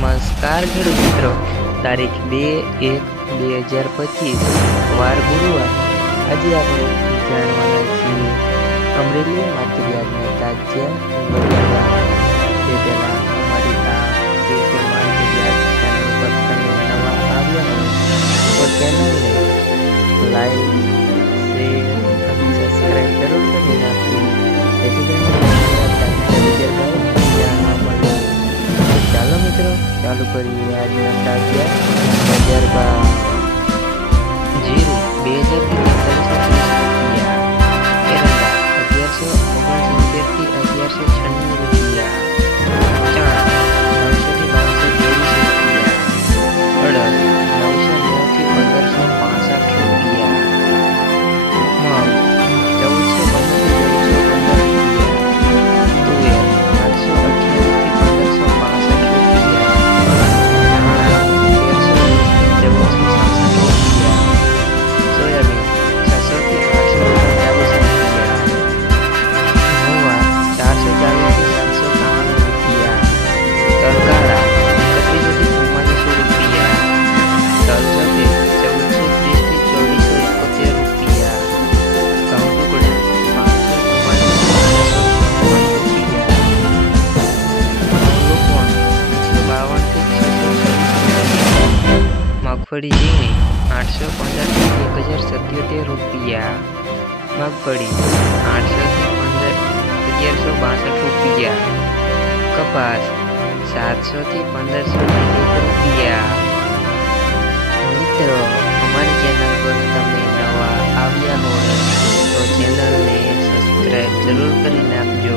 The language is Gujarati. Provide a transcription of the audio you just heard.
નમસ્કાર ખેડૂત મિત્રો, તારીખ 2/1/2025 વાર ગુરુવાર। આજે આપણે જાણવાના છીએ અમરેલી માર્કેટયાર્ડના તાજા બજાર ભાવ। તે પહેલા અમારી આ KK માર્કેટયાર્ડ ચેનલ પર તમે નવા આવ્યા હો તો ચેનલને લાઈક, શેર અને સબસ્ક્રાઈબ જરૂર કરી નાખજો, જેથી કરીને તાજા બજાર ભાવ જાણવા મળે। ચાલો મિત્રો, ચાલુ કરીએ આજના તાજા બજાર ભાવ। જીરું 2000 થી 1330 રૂપિયા, એરંડા 1169 થી 1150 ઝીણી 815 થી 1077 રૂપિયા, મગફળી 800 થી 1162 રૂપિયા, કપાસ 700 થી 1501 રૂપિયા। મિત્રો, અમારી ચેનલ પર તમે નવા આવ્યા હોય તો ચેનલને સબસ્ક્રાઈબ જરૂર કરી નાખજો।